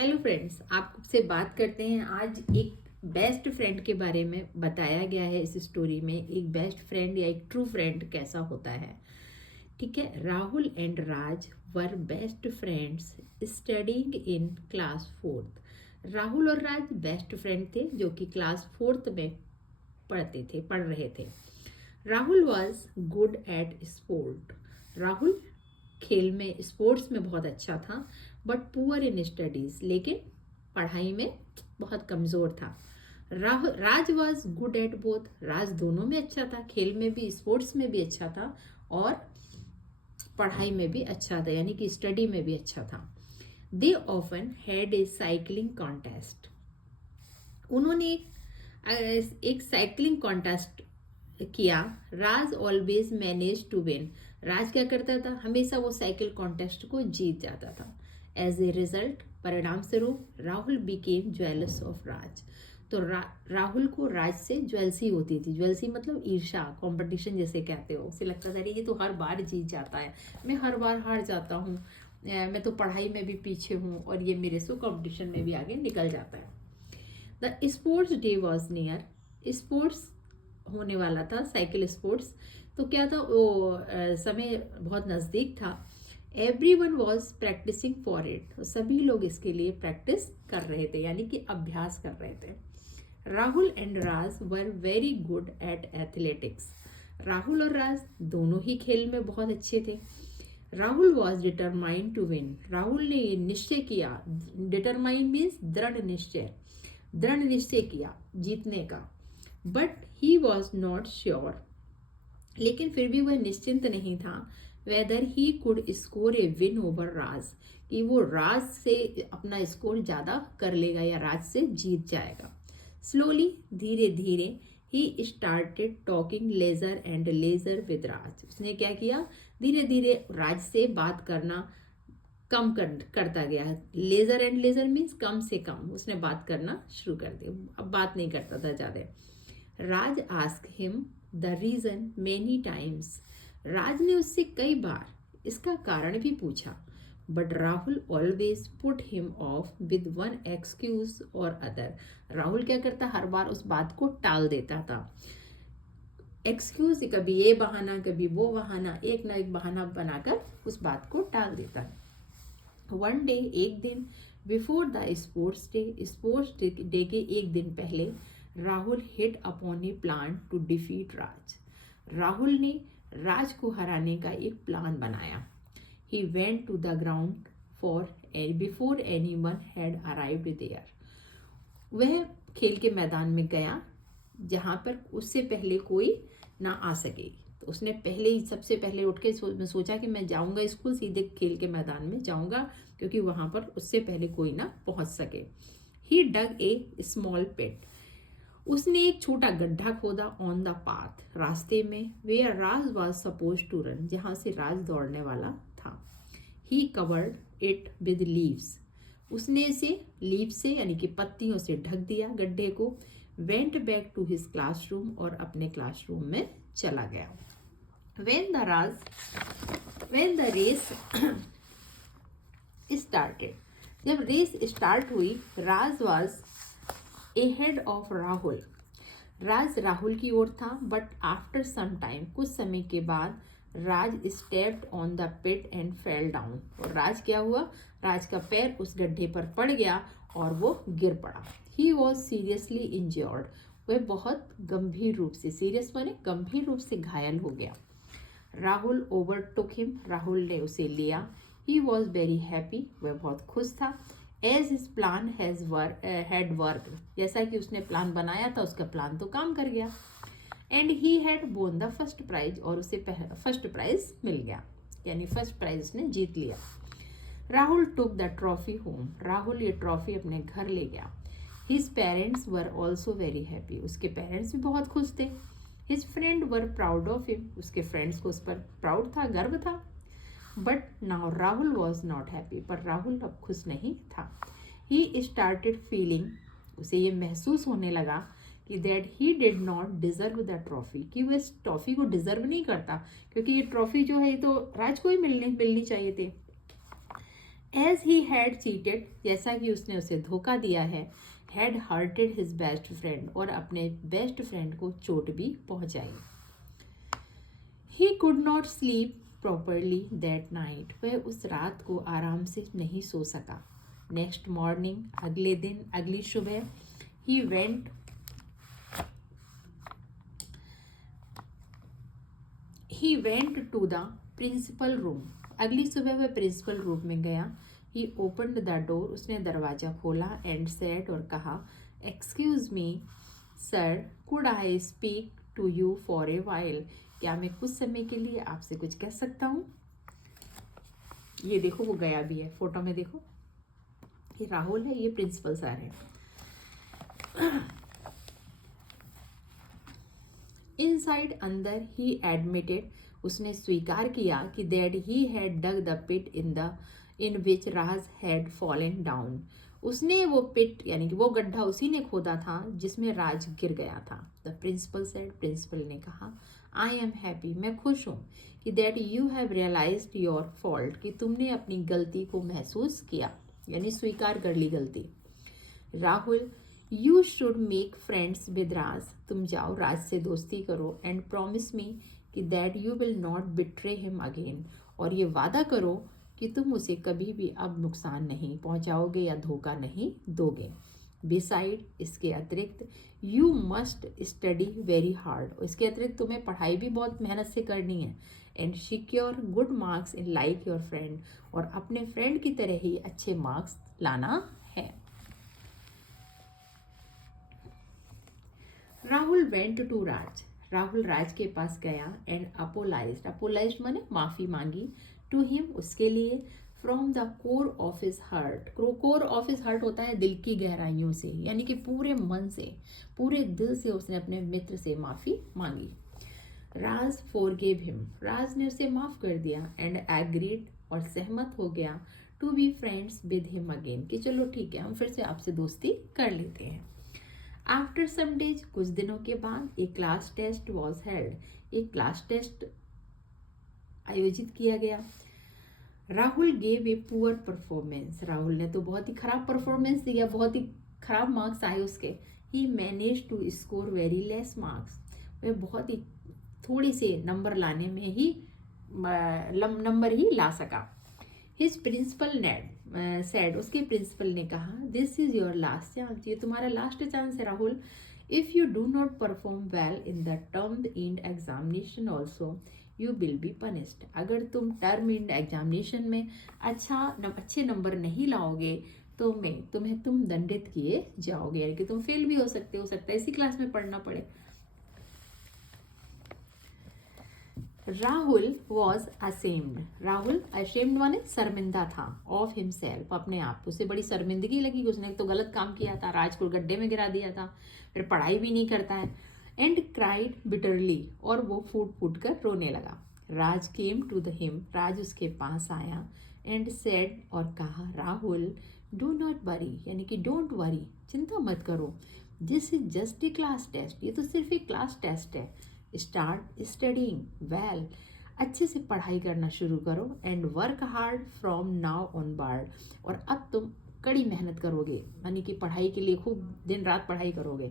Hello friends, आपसे बात करते हैं। आज एक बेस्ट फ्रेंड के बारे में बताया गया है इस स्टोरी में। एक बेस्ट फ्रेंड या एक ट्रू फ्रेंड कैसा होता है। ठीक है। Rahul and Raj were best friends studying in class fourth. Rahul और राज बेस्ट फ्रेंड थे जो कि क्लास फोर्थ में पढ़ रहे थे। Rahul was good at sport. Rahul खेल में स्पोर्ट्स में बहुत अच्छा था, बट पुअर इन स्टडीज, लेकिन पढ़ाई में बहुत कमज़ोर था। राज वॉज गुड एट बोथ। राज दोनों में अच्छा था, खेल में भी स्पोर्ट्स में भी अच्छा था और पढ़ाई में भी अच्छा था, यानी कि स्टडी में भी अच्छा था। They often had a cycling contest. उन्होंने एक साइकिलिंग कॉन्टेस्ट किया। राज ऑलवेज मैनेज टू विन। राज क्या करता था, हमेशा वो साइकिल कॉन्टेस्ट को जीत जाता था। एज ए रिजल्ट, परिणाम स्वरूप, राहुल बिकेम ज्वेलस ऑफ राज। तो राहुल को राज से ज्वेलसी होती थी। ज्वेलसी मतलब ईर्षा, कंपटीशन जैसे कहते हो। उसे लगता था ये तो हर बार जीत जाता है, मैं हर बार हार जाता हूँ, मैं तो पढ़ाई में भी पीछे हूँ और ये मेरे से कंपटीशन में भी आगे निकल जाता है। The sports day was near. Sports होने वाला था, साइकिल स्पोर्ट्स। तो क्या था वो, समय बहुत नज़दीक था। Everyone was practising for it. सभी लोग इसके लिए प्रैक्टिस कर रहे थे, यानी कि अभ्यास कर रहे थे। Rahul and Raj were very good at athletics. Rahul और राज दोनों ही खेल में बहुत अच्छे थे। Rahul was determined to win. Rahul ने ये निश्चय किया, डिटरमाइंड मीन्स दृढ़ निश्चय किया जीतने का। But he was not sure, लेकिन फिर भी वह निश्चिंत नहीं था। Whether he could score a win over Raj, कि वो राज से अपना स्कोर ज़्यादा कर लेगा या राज से जीत जाएगा। स्लोली, धीरे धीरे, he started talking lesser and lesser with Raj. उसने क्या किया, धीरे धीरे राज से बात करना करता गया। लेजर एंड लेजर मीन्स कम से कम उसने बात करना शुरू कर दिया, अब बात नहीं करता था ज़्यादा। Raj ask him the reason many times. Raj ने उससे कई बार इसका कारण भी पूछा, but Rahul always put him off with one excuse or other. Rahul क्या करता, हर बार उस बात को टाल देता था। एक्सक्यूज, कभी ये बहाना कभी वो बहाना, एक ना एक बहाना बनाकर उस बात को टाल देता। वन डे, एक दिन, बिफोर द स्पोर्ट्स डे के एक दिन पहले, Rahul hit upon a plan to defeat Raj. Rahul ने राज को हराने का एक प्लान बनाया। He went to the ground for before anyone had arrived there. वह खेल के मैदान में गया जहाँ पर उससे पहले कोई ना आ सके। तो उसने पहले ही सबसे पहले उठ के सोचा कि मैं जाऊँगा स्कूल, सीधे खेल के मैदान में जाऊँगा, क्योंकि वहाँ पर उससे पहले कोई ना पहुँच सके। ही डग ए स्मॉल पिट। उसने एक छोटा गड्ढा खोदा ऑन द पाथ, रास्ते में, where Raj was suppose to run, जहाँ से राज दौड़ने वाला था। He covered it with leaves. उसने इसे लीव से यानी कि पत्तियों से ढक दिया गड्ढे को। Went back to his classroom, और अपने क्लासरूम में चला गया। वेन द रेस स्टार्टेड, जब रेस स्टार्ट हुई, Raj was ahead of Rahul. Raj Rahul की ओर था, बट आफ्टर सम टाइम, कुछ समय के बाद, Raj stepped on the pit and fell down. और राज क्या हुआ, राज का पैर उस गड्ढे पर पड़ गया और वो गिर पड़ा। He was seriously injured. वह बहुत गंभीर रूप से, सीरियस माने गंभीर रूप से घायल हो गया। Rahul overtook him. राहुल ने उसे लिया। He was very happy. वह बहुत खुश था। As his plan had work, जैसा कि उसने प्लान बनाया था उसका प्लान तो काम कर गया। And he had won the first prize, और उसे फर्स्ट प्राइज मिल गया, यानी फर्स्ट प्राइज उसने जीत लिया। Rahul took the trophy home. Rahul ये ट्रॉफी अपने घर ले गया। His parents were also very happy. उसके पेरेंट्स भी बहुत खुश थे। His friend were proud of him. उसके फ्रेंड्स को उस पर प्राउड था, गर्व था। But now Rahul was not happy. पर राहुल अब खुश नहीं था। ही स्टार्टेड फीलिंग, उसे ये महसूस होने लगा कि that he did not deserve the trophy, कि वह इस ट्रॉफी को डिजर्व नहीं करता, क्योंकि ये ट्रॉफी जो है ये तो राज को ही मिलनी चाहिए थी। एज ही हैड चीटेड, जैसा कि उसने उसे धोखा दिया है, had hurted his best friend, और अपने बेस्ट फ्रेंड को चोट भी पहुंचाई। He could not sleep properly that night, वह उस रात को आराम से नहीं सो सका। नेक्स्ट मॉर्निंग, अगले दिन, अगली सुबह, he went to the principal room, अगली सुबह वह प्रिंसिपल रूम में गया। ही ओपनड द डोर, उसने दरवाजा खोला, एंड सेड, और कहा, excuse me sir, could I speak to you for a while, क्या मैं कुछ समय के लिए आपसे कुछ कह सकता हूँ। ये देखो वो गया भी है, फोटो में देखो, ये राहुल है, ये प्रिंसिपल सर है। इनसाइड, अंदर, ही एडमिटेड, उसने स्वीकार किया कि that he had dug the pit in which Raj had fallen down, उसने वो पिट यानी कि वो गड्ढा उसी ने खोदा था जिसमें राज गिर गया था। द प्रिंसिपल सेड, प्रिंसिपल ने कहा, आई एम हैप्पी, मैं खुश हूँ कि that you have realised your fault, कि तुमने अपनी गलती को महसूस किया, यानी स्वीकार कर ली गलती। Rahul, you should make friends with Raj, तुम जाओ राज से दोस्ती करो, एंड प्रॉमिस मी कि that you will not betray him again, और ये वादा करो कि तुम उसे कभी भी अब नुकसान नहीं पहुंचाओगे या धोखा नहीं दोगे। बिसाइड, इसके अतिरिक्त, you must study very hard, इसके अतिरिक्त तुम्हें पढ़ाई भी बहुत मेहनत से करनी है, and secure good marks in like your friend, और अपने फ्रेंड की तरह ही अच्छे मार्क्स लाना है। राहुल वेंट टू राज, राहुल राज के पास गया, एंड अपोलाइज्ड माने माफ़ी मांगी, टू हिम, उसके लिए, from the core of his heart, core of his heart होता है दिल की गहराइयों से, यानी कि पूरे मन से, पूरे दिल से उसने अपने मित्र से माफ़ी मांगी। राज फॉरगिव हिम, राज ने उसे माफ़ कर दिया, एंड एग्रीड, और सहमत हो गया, to be friends with him again, कि चलो ठीक है हम फिर से आपसे दोस्ती कर लेते हैं। आफ्टर सम डेज, कुछ दिनों के बाद, एक क्लास टेस्ट वॉज हेल्ड, एक क्लास टेस्ट आयोजित किया गया। Rahul gave a poor performance, Rahul ने तो बहुत ही खराब परफॉर्मेंस दिया, बहुत ही खराब मार्क्स आए उसके। He manage to score very less marks, वह बहुत ही थोड़ी से नंबर लाने में ही नंबर ही ला सका। हिज प्रिंसिपल सेड, उसके प्रिंसिपल ने कहा, this is your last chance, ये तुम्हारा लास्ट चांस है Rahul. If you do not perform well in the term and examination also, you will be punished, अगर तुम टर्म एंड एग्जामिनेशन में अच्छे नंबर नहीं लाओगे तो तुम दंडित किए जाओगे, यानी कि तुम फेल भी हो सकता है इसी क्लास में पढ़ना पड़े। Rahul was ashamed, Rahul ashamed माने शर्मिंदा था, ऑफ हिमसेल्फ, अपने आप, उसे बड़ी शर्मिंदगी लगी कि उसने तो गलत काम किया था, राज को गड्ढे में गिरा दिया था, फिर पढ़ाई भी नहीं करता है, एंड क्राइड बिटरली, और वो फूट फूट कर रोने लगा। राज केम टू द हिम, राज उसके पास आया, एंड सेड, और कहा, राहुल डू नॉट वरी, यानी कि डोंट वरी, चिंता मत करो, this is just a class test, ये तो सिर्फ एक क्लास टेस्ट है, स्टार्ट स्टडिंग वेल, अच्छे से पढ़ाई करना शुरू करो, and work hard from now onward, और अब तुम कड़ी मेहनत करोगे, यानी कि पढ़ाई के लिए खूब दिन रात पढ़ाई करोगे।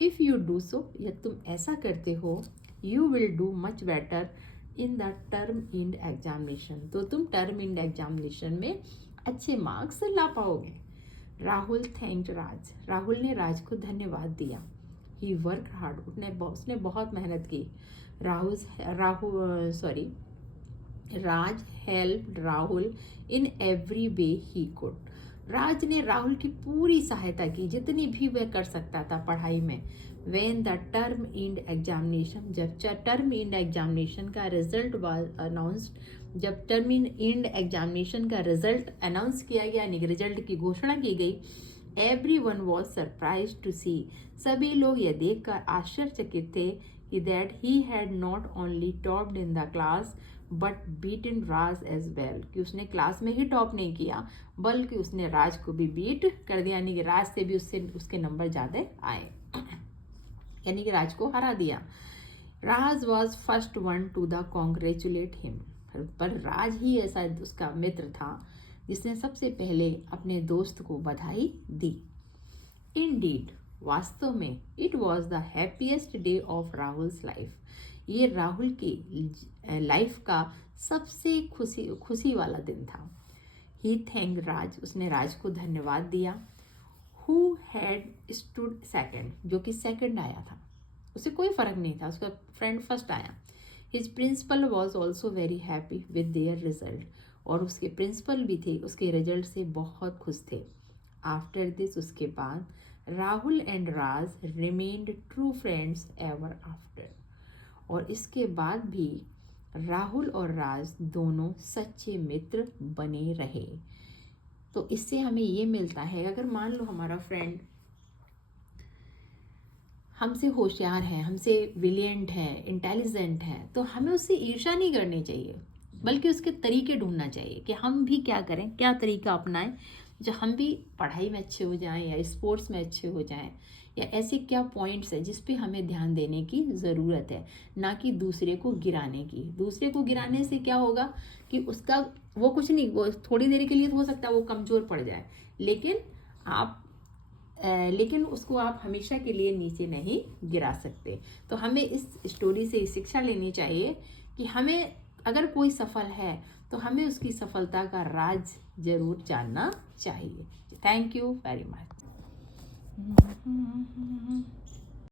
इफ़ यू डू सो, या तुम ऐसा करते हो, you will do much better in the term and examination, तो तुम टर्म एंड एग्जामिनेशन में अच्छे मार्क्स ला पाओगे। राहुल थैंक्ड राज, राहुल ने राज को धन्यवाद दिया। ही वर्क हार्ड, उसने बहुत मेहनत की। Raj help Rahul in every way he could, Raj ने राहुल की पूरी सहायता की जितनी भी वह कर सकता था पढ़ाई में। When the term and examination, जब टर्म एंड एग्जामिनेशन का रिजल्ट वाज अनाउंस्ड, जब टर्म एंड एग्जामिनेशन का रिजल्ट अनाउंस किया गया, यानी रिजल्ट की घोषणा की गई, everyone was surprised to see, सभी लोग यह देखकर आश्चर्यचकित थे कि that he had not only topped in the class but beaten Raj as well, कि उसने क्लास में ही टॉप नहीं किया बल्कि उसने राज को भी बीट कर दिया, यानी कि राज से भी उसके नंबर ज़्यादा आए, यानी कि राज को हरा दिया। Raj was first one to the congratulate him, पर राज ही ऐसा उसका मित्र था जिसने सबसे पहले अपने दोस्त को बधाई दी। इंडीड, वास्तव में it was the happiest day of Rahul's life. ये राहुल की लाइफ का सबसे खुशी वाला दिन था। ही थैंक राज, उसने राज को धन्यवाद दिया। हु हैड स्टूड सेकंड, जो कि सेकंड आया था, उसे कोई फर्क नहीं था, उसका फ्रेंड फर्स्ट आया। His principal was also very happy with their result, और उसके प्रिंसिपल भी थे, उसके रिजल्ट से बहुत खुश थे। आफ्टर दिस, उसके बाद, Rahul and Raj remained true friends ever after, और इसके बाद भी राहुल और राज दोनों सच्चे मित्र बने रहे। तो इससे हमें ये मिलता है, अगर मान लो हमारा फ्रेंड हमसे होशियार है, हमसे ब्रिलियंट है, इंटेलिजेंट है, तो हमें उससे ईर्ष्या नहीं करनी चाहिए, बल्कि उसके तरीके ढूंढना चाहिए कि हम भी क्या करें, क्या तरीका अपनाएं जो हम भी पढ़ाई में अच्छे हो जाएं या स्पोर्ट्स में अच्छे हो जाएं, या ऐसे क्या पॉइंट्स हैं जिस पे हमें ध्यान देने की ज़रूरत है, ना कि दूसरे को गिराने की। दूसरे को गिराने से क्या होगा कि उसका वो कुछ नहीं, वो थोड़ी देर के लिए तो हो सकता है वो कमज़ोर पड़ जाए, लेकिन उसको आप हमेशा के लिए नीचे नहीं गिरा सकते। तो हमें इस स्टोरी से शिक्षा लेनी चाहिए कि हमें अगर कोई सफल है तो हमें उसकी सफलता का राज जरूर जानना चाहिए। Thank you very much.